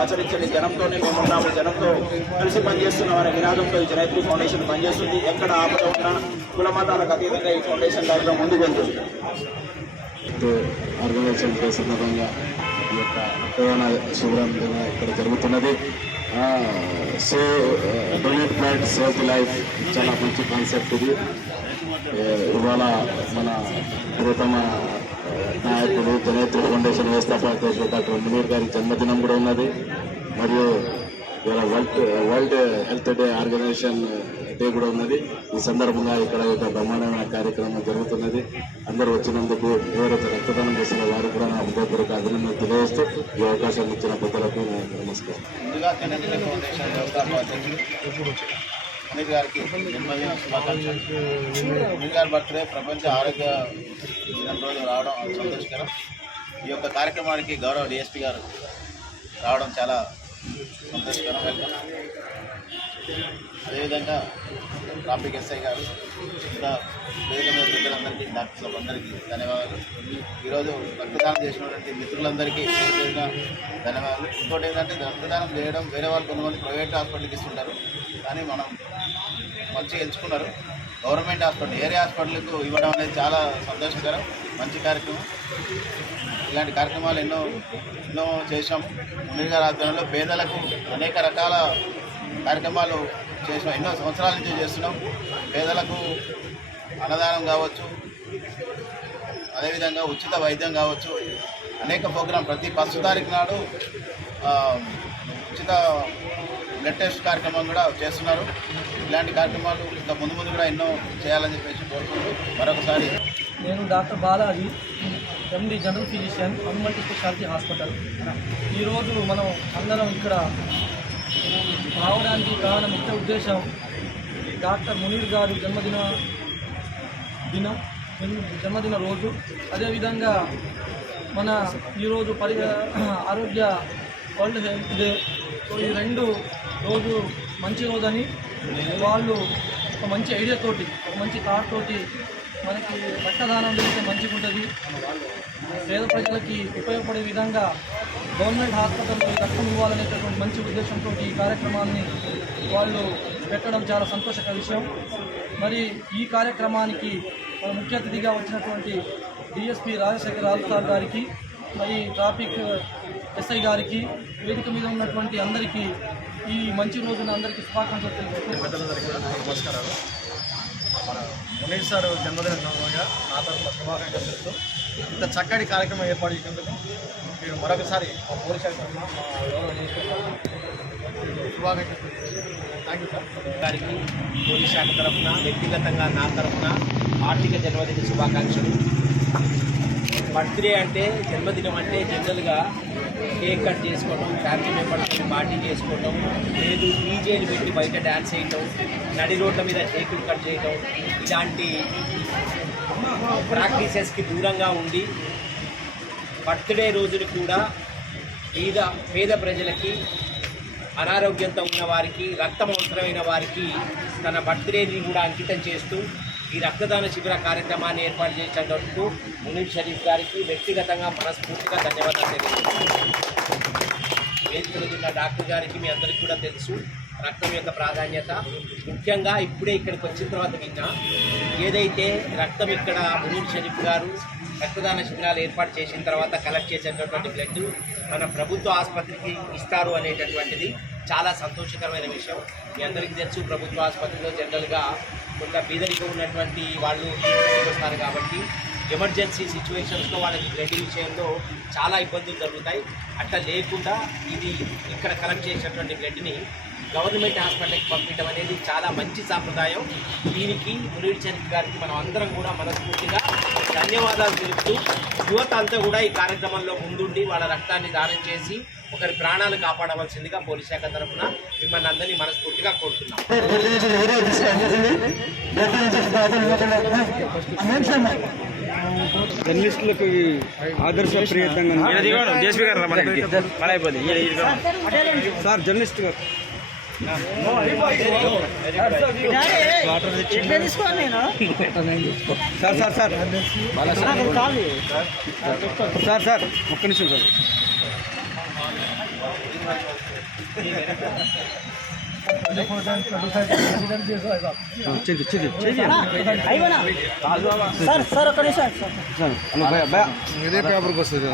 ఆచరించండి, జనంతోనే మేము ఉన్నాము, జనంతో కలిసి పనిచేస్తున్నాం అనే నినాదంతో ఈ జనైత్రి ఫౌండేషన్ పనిచేస్తుంది. ఎక్కడ ఆపద ఉన్నా కుల మతాలకు అతీతంగా ఈ ఫౌండేషన్ దాంట్లో ముందుకు వెళ్తుంది. ఆర్గనైజేషన్ డే సందర్భంగా ఈ యొక్క రక్తదాన శిబిరం ఇక్కడ జరుగుతున్నది. So donate blood save the life చాలా మంచి కాన్సెప్ట్ ఇది. ఇవాళ మన ప్రియతమ నాయకుడు జనైత్రి ఫౌండేషన్ వ్యవస్థాపక డాక్టర్ మునీర్ గారి జన్మదినం కూడా ఉన్నది. మరియు ఇవాళ world health day organization day కూడా ఉన్నది. ఈ సందర్భంగా ఇక్కడ ఒక బ్రహ్మాండమైన కార్యక్రమం జరుగుతున్నది. అందరూ వచ్చినందుకు ఎవరైతే రక్తదానం చేసిన వారు కూడా నా హృదయపూర్వక అభినందనలు తెలియజేస్తూ ఈ అవకాశం ఇచ్చిన పెద్దలకు నమస్కారం. ముందుగా జనైత్రి ఫౌండేషన్ వ్యవస్థాపకుడు మునీర్ గారికి జన్మదిన శుభాకాంక్షలు. మునీర్ గారి బర్త్డే ప్రపంచ ఆరోగ్య దినం రోజు రావడం సంతోషకరం. ఈ యొక్క కార్యక్రమానికి గౌరవ డిఎస్పీ గారు రావడం చాలా సంతోషకరం. వెల్కమ్. అదేవిధంగా ట్రాఫిక్ ఎస్ఐ గారు, ఇంకా వేదిక మీద పెద్దలందరికీ, డాక్టర్లకు అందరికీ ధన్యవాదాలు. ఈరోజు రక్తదానం చేసినటువంటి మిత్రులందరికీ ధన్యవాదాలు. ఇంకోటి ఏంటంటే రక్తదానం చేయడం వేరే వాళ్ళు కొంతమంది ప్రైవేట్ హాస్పిటల్కి ఇస్తుంటారు, కానీ మనం మంచిగా ఎంచుకున్నారు. గవర్నమెంట్ హాస్పిటల్, ఏరియా హాస్పిటల్కు ఇవ్వడం అనేది చాలా సంతోషకరం, మంచి కార్యక్రమం. ఇలాంటి కార్యక్రమాలు ఎన్నో చేసాం. మునీర్ గారి ఆధ్వర్యంలో పేదలకు అనేక రకాల కార్యక్రమాలు చేసాం, ఎన్నో సంవత్సరాల నుంచి చేస్తున్నాం. పేదలకు అన్నదానం కావచ్చు, అదేవిధంగా ఉచిత వైద్యం కావచ్చు, అనేక ప్రోగ్రాం ప్రతి 10 తారీఖు నాడు ఉచిత బ్లడ్ టెస్ట్ కార్యక్రమం కూడా చేస్తున్నారు. ఇలాంటి కార్యక్రమాలు ఇంకా ముందు కూడా ఎన్నో చేయాలని చెప్పేసి కోరుకుంటూ మరొకసారి నేను డాక్టర్ బాలాజీ, ఎండి general physician, multi speciality hospital. ఈరోజు మనం అందరం ఇక్కడ రావడానికి కారణం ముఖ్య ఉద్దేశం డాక్టర్ మునీర్ గారు జన్మదిన రోజు. అదేవిధంగా మన ఈరోజు ఆరోగ్య వరల్డ్ హెల్త్ డే. సో ఈ 2 రోజు మంచి రోజని వాళ్ళు ఒక మంచి ఐడియాతోటి, ఒక మంచి థాట్ తోటి మనకి రక్తదానం చేస్తే మంచిగా ఉంటుంది, పేద ప్రజలకి ఉపయోగపడే విధంగా గవర్నమెంట్ హాస్పిటల్లో రక్తం ఇవ్వాలనేటటువంటి మంచి ఉద్దేశంతో ఈ కార్యక్రమాన్ని వాళ్ళు పెట్టడం చాలా సంతోషకర విషయం. మరి ఈ కార్యక్రమానికి ముఖ్య అతిథిగా వచ్చినటువంటి డిఎస్పీ రాజశేఖర్ రావు గారికి, మరి ట్రాఫిక్ ఎస్ఐ గారికి, వేదిక మీద ఉన్నటువంటి అందరికీ ఈ మంచి రోజున అందరికీ శుభాకాంక్షలు తెలుపుతూ పెద్దలందరికీ కూడా నమస్కారాలు. మన మునీర్ సార్ జన్మదిన సందర్భంగా నా తరఫున శుభాకాంక్షలు తెలుపుతూ ఇంత చక్కటి కార్యక్రమం ఏర్పాటు చేసినందుకు మీరు మరొకసారి మా పోలీస్ శాఖ తరఫున, మా శుభాకాంక్షలు. Thank you sir. గారికి పోలీస్ శాఖ తరఫున, వ్యక్తిగతంగా నా తరఫున ఆర్థిక జన్మదిన శుభాకాంక్షలు. బర్త్డే అంటే, జన్మదినం అంటే జనరల్గా కేక్ కట్ చేసుకోవడం, ఫ్యామిలీ మెంబర్స్తో పార్టీ చేసుకోవడం, లేదు డీజేలు పెట్టి బయట డ్యాన్స్ చేయటం, నడి రోడ్ల మీద కేకులు కట్ చేయటం, ఇలాంటి ప్రాక్టీసెస్కి దూరంగా ఉండి బర్త్డే రోజుని కూడా పేద ప్రజలకి, అనారోగ్యంతో ఉన్న వారికి, రక్తం అవసరమైన వారికి తన బర్త్డేని కూడా అంకితం చేస్తూ ఈ రక్తదాన శిబిర కార్యక్రమాన్ని ఏర్పాటు చేసినందుకు మునీర్ షరీఫ్ గారికి వ్యక్తిగతంగా మనస్ఫూర్తిగా ధన్యవాదాలు తెలియజేస్తున్నాను. వేదికలో ఉన్న డాక్టర్ గారికి మీ అందరికీ కూడా తెలుసు రక్తం యొక్క ప్రాధాన్యత. ముఖ్యంగా ఇప్పుడే ఇక్కడికి వచ్చిన తర్వాత విన్నా, ఏదైతే రక్తం ఇక్కడ మునీర్ షరీఫ్ గారు రక్తదాన శిబిరాలు ఏర్పాటు చేసిన తర్వాత కలెక్ట్ చేసేటటువంటి బ్లడ్ మన ప్రభుత్వ ఆసుపత్రికి ఇస్తారు అనేటటువంటిది చాలా సంతోషకరమైన విషయం. మీ అందరికీ తెలుసు, ప్రభుత్వ ఆసుపత్రిలో జనరల్గా కొంత బీదరికం ఉన్నటువంటి వాళ్ళు వస్తారు కాబట్టి ఎమర్జెన్సీ సిచ్యువేషన్స్లో వాళ్ళకి బ్లడ్ విషయంలో చాలా ఇబ్బందులు జరుగుతాయి. అట్లా లేకుండా ఇది ఇక్కడ కలెక్ట్ చేసినటువంటి బ్లడ్ని గవర్నమెంట్ హాస్పిటల్కి పంపించడం అనేది చాలా మంచి సాంప్రదాయం. దీనికి మునీర్ షరీఫ్ గారికి మనం అందరం కూడా మనస్ఫూర్తిగా ధన్యవాదాలు తెలుపుతూ, యువత అంతా కూడా ఈ కార్యక్రమంలో ముందుండి వాళ్ళ రక్తాన్ని దానం చేసి ఒకరి ప్రాణాలు కాపాడవలసిందిగా పోలీస్ శాఖ తరఫున మిమ్మల్ని అందరినీ మనస్ఫూర్తిగా కోరుతున్నాం. జర్నలిస్టులకు ఆదర్శప్రియతంగా సార్ జర్నలిస్ట్ గారు సార్ ఒక్క నిమిషం సార్. ఇదే పేపర్కి వస్తుంది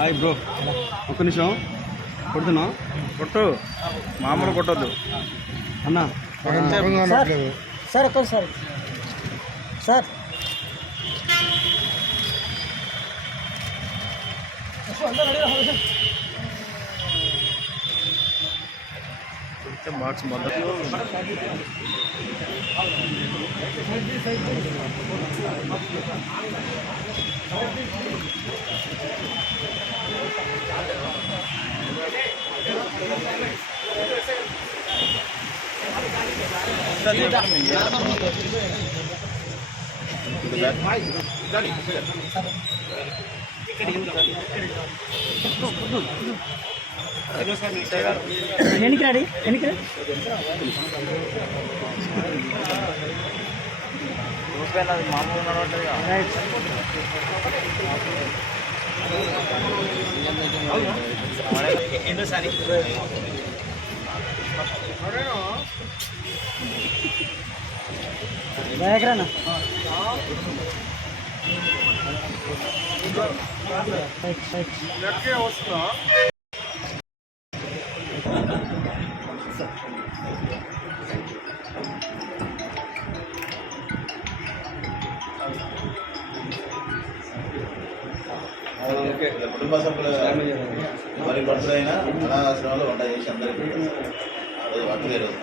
హాయ్ బ్రో ఒక్క నిమిషం కొడుతున్నా కొట్టు మామూలు కొట్టద్దు అన్న సార్ ఒక్క సార్ సార్ మార్క్స్ మొదలు ఎన్నికి రాడి ఎన్నికి ఎన్నోసారి బాగా కుటుంబ సభ్యులు మరి బర్త్డైనా అనాథాశ్రమంలో వంట చేసి అందరికీ పెట్టారు. ఆ రోజు బర్త్డే రోజు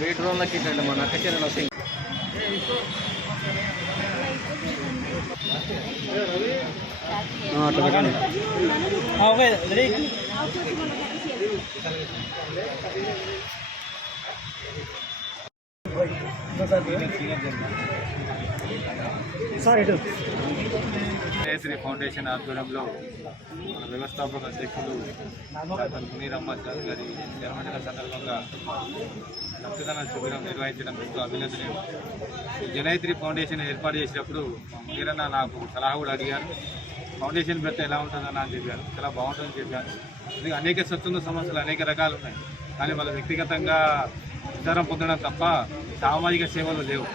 వెయిట్ రోజులకి ఇట్లా మన అక్క చెల్లెలు వస్తాయి. అట్లా పెట్టండి ఓకే రెడీ సార్ ఇటు శ్రీ ఫౌండేషన్ ఆధ్వర్యంలో మన వ్యవస్థాపక అధ్యక్షులు డాక్టర్ మునీర్ అహ్మద్ ఖాన్ గారి జన్మదిన సందర్భంగా రక్తదాన శిబిరం నిర్వహించడం ఎంతో అభినందనీయం. జనైత్రి ఫౌండేషన్ ఏర్పాటు చేసినప్పుడు మునీర్ అన్న నాకు సలహా కూడా అడిగారు. ఫౌండేషన్ పెడితే ఎలా ఉంటుందని అని చెప్పాను. చాలా బాగుంటుందని చెప్పాను. ఎందుకంటే అనేక స్వచ్ఛంద సమస్యలు అనేక రకాలు ఉన్నాయి, కానీ వాళ్ళ వ్యక్తిగతంగా విచారం పొందడం తప్ప సామాజిక సేవలు లేవు.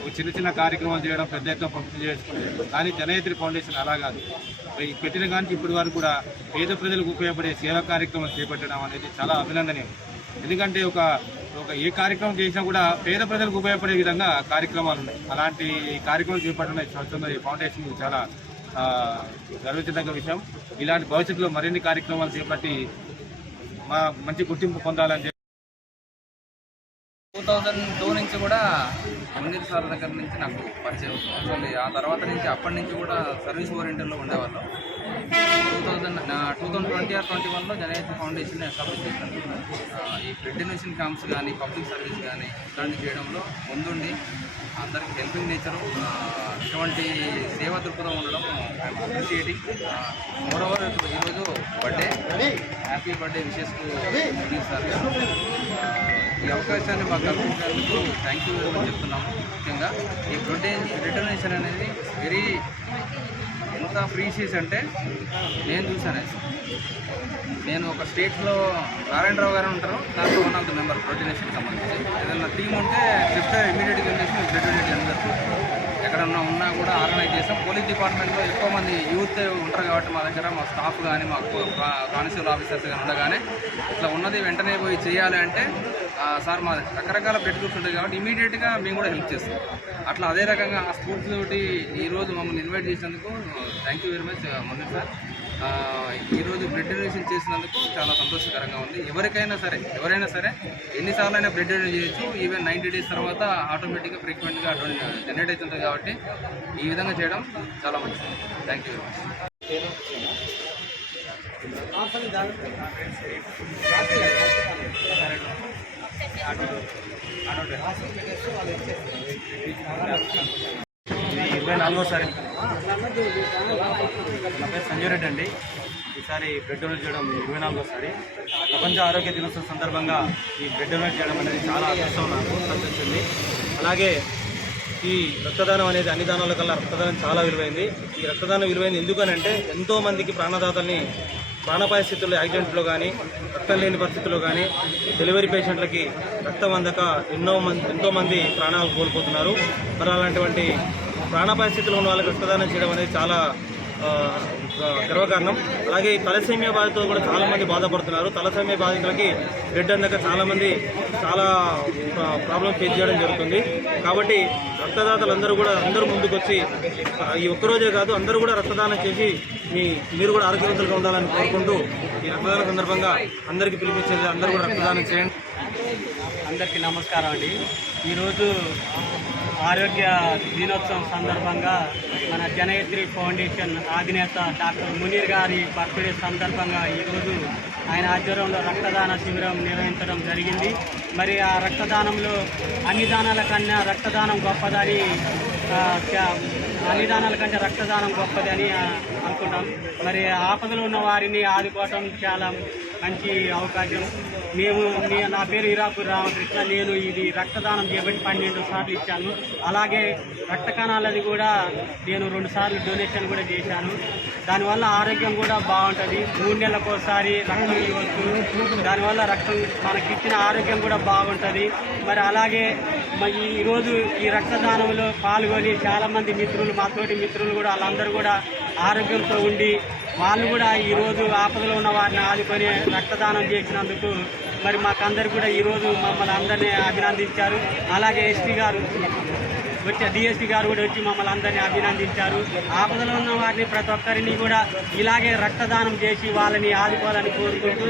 ఒక చిన్న చిన్న కార్యక్రమాలు చేయడం, పెద్ద ఎత్తున పంపిణీ చేసుకుంటారు. కానీ జనయత్రి ఫౌండేషన్ అలా కాదు. పెట్టిన కానీ ఇప్పటి వరకు కూడా పేద ప్రజలకు ఉపయోగపడే సేవా కార్యక్రమాలు చేపట్టడం అనేది చాలా అభినందనీయం. ఎందుకంటే ఒక ఏ కార్యక్రమం చేసినా కూడా పేద ప్రజలకు ఉపయోగపడే విధంగా కార్యక్రమాలు ఉన్నాయి. అలాంటి కార్యక్రమాలు చేపట్టడం స్వచ్ఛంద ఈ ఫౌండేషన్ చాలా గర్వించదగ్గ విషయం. ఇలాంటి భవిష్యత్తులో మరిన్ని కార్యక్రమాలు చేపట్టి మంచి గుర్తింపు పొందాలని 2002 నుంచి కూడా మునీర్ సార్ దగ్గర నుంచి నాకు పరిచయం. యాక్చువల్లీ ఆ తర్వాత నుంచి అప్పటి నుంచి కూడా సర్వీస్ ఓరియంటెడ్లో ఉండేవాళ్ళం. 2020 or 2021లో జనయత్రి ఫౌండేషన్ ఎస్టాబ్లిష్ చేశాను. ఈ బ్లడ్ డొనేషన్ క్యాంప్స్ కానీ పబ్లిక్ సర్వీస్ కానీ ఇట్లాంటివి చేయడంలో ముందుండి అందరికి హెల్పింగ్ నేచరు, ఇటువంటి సేవా దృక్పథం ఉండడం అప్రిషియేటింగ్. మోరోవర్ ఈరోజు birthday, happy birthday wishes to Munir sir. ఈ అవకాశాన్ని మాకు కల్పించినందుకు థ్యాంక్ యూ వెరీ మచ్ చెప్తున్నాము. ముఖ్యంగా ఈ బ్లడ్ డొనేషన్ అనేది వెరీ ఎంత ప్రీషియస్ అంటే నేను చూశాను. నేను ఒక స్టేట్లో నారాయణరావు గారు ఉంటారు, దాంట్లో one of the member blood డొనేషన్కి సంబంధించి. ఏదైనా టీం ఉంటే చెప్తే ఇమీడియట్గా వెళ్ళేసి బ్లడ్ డొనేట్ చేయడం. ఎక్కడన్నా ఉన్నా కూడా ఆర్గనైజ్ చేస్తాం. పోలీస్ డిపార్ట్మెంట్లో ఎక్కువ మంది యూత్ ఉంటారు కాబట్టి మా దగ్గర మా స్టాఫ్ కానీ మా కానిస్టేబుల్ ఆఫీసర్స్ కానీ ఉండగానే ఇట్లా ఉన్నది వెంటనే పోయి చేయాలి అంటే సార్ మా రకరకాల బ్లడ్ గ్రూప్స్ ఉంటాయి కాబట్టి ఇమీడియట్గా మేము కూడా హెల్ప్ చేస్తాం. అట్లా అదే రకంగా ఆ స్పోర్ట్స్ తోటి ఈరోజు మమ్మల్ని ఇన్వైట్ చేసినందుకు thank you very much Munir sir. ఈరోజు బ్లడ్ డొనేషన్ చేసినందుకు చాలా సంతోషకరంగా ఉంది. ఎవరైనా సరే ఎన్నిసార్లు అయినా బ్లడ్ డొనేట్ చేయొచ్చు. ఈవెన్ 90 days తర్వాత ఆటోమేటిక్గా ఫ్రీక్వెంట్గా జనరేట్ అవుతుంది కాబట్టి ఈ విధంగా చేయడం చాలా మంచిది. థ్యాంక్ యూ వెరీ ఇది 24వ నా పేరు సంజయ్ రెడ్డి అండి. ఈసారి బ్లడ్ డొనేట్ చేయడం 24వ. ప్రపంచ ఆరోగ్య దినోత్సవం సందర్భంగా ఈ బ్లడ్ డొనేట్ చేయడం అనేది చాలా అదృష్టం నాకు సంతోషించింది. అలాగే ఈ రక్తదానం అనేది అన్ని దానాల కల్లా రక్తదానం చాలా విలువైంది. ఈ రక్తదానం విలువైంది ఎందుకనంటే ఎంతోమందికి ప్రాణాపాయ స్థితుల్లో, యాక్సిడెంట్లో కానీ, రక్తం లేని పరిస్థితుల్లో కానీ, డెలివరీ పేషెంట్లకి రక్తం అందక ఎంతోమంది ప్రాణాలు కోల్పోతున్నారు. మరి అలాంటి ప్రాణాపాయ స్థితిలో ఉన్న వాళ్ళకి రక్తదానం చేయడం అనేది చాలా గర్వకారణం. అలాగే తలసేమియా బాధితులు కూడా చాలామంది బాధపడుతున్నారు. తలసేమియా బాధితులకి బ్లడ్ అందక చాలామంది చాలా ప్రాబ్లం ఫేస్ చేయడం జరుగుతుంది. కాబట్టి రక్తదాతలు అందరూ ముందుకు వచ్చి ఈ ఒక్కరోజే కాదు అందరూ కూడా రక్తదానం చేసి మీరు కూడా ఆరోగ్యవంతులుగా ఉండాలని కోరుకుంటూ ఈ రక్తదాన సందర్భంగా అందరికీ పిలిపించేది అందరూ కూడా రక్తదానం చేయండి. అందరికీ నమస్కారం అండి. ఈరోజు ఆరోగ్య దినోత్సవం సందర్భంగా మన జనయత్రి ఫౌండేషన్ అధినేత డాక్టర్ మునీర్ గారి బర్త్డే సందర్భంగా ఈరోజు ఆయన ఆధ్వర్యంలో రక్తదాన శిబిరం నిర్వహించడం జరిగింది. మరి ఆ రక్తదానంలో అన్ని దానాల కన్నా రక్తదానం గొప్పదని అనుకుంటాం. మరి ఆపదలో ఉన్న వారిని ఆదుకోవటం చాలా మంచి అవకాశం. నా పేరు ఇరాపూర్ రామకృష్ణ. నేను ఇది రక్తదానం చేపట్టి 12 సార్లు ఇచ్చాను. అలాగే రక్త కణాలది కూడా నేను 2 సార్లు డొనేషన్ కూడా చేశాను. దానివల్ల ఆరోగ్యం కూడా బాగుంటుంది. 3 నెలలకోసారి రక్తం ఇవ్వచ్చు. దానివల్ల రక్తం మనకిచ్చిన ఆరోగ్యం కూడా బాగుంటుంది. మరి అలాగే ఈరోజు ఈ రక్తదానంలో పాల్గొని చాలామంది మిత్రులు, మా తోటి మిత్రులు కూడా వాళ్ళందరూ కూడా ఆరోగ్యంతో ఉండి వాళ్ళు కూడా ఈరోజు ఆపదలో ఉన్న వారిని ఆదుకొని రక్తదానం చేసినందుకు మరి మాకందరు కూడా ఈరోజు మమ్మల్ని అందరినీ అభినందించారు. అలాగే డిఎస్పీ గారు కూడా వచ్చి మమ్మల్ని అందరినీ అభినందించారు. ఆపదలో ఉన్న వారిని ప్రతి ఒక్కరిని కూడా ఇలాగే రక్తదానం చేసి వాళ్ళని ఆదుకోవాలని కోరుకుంటూ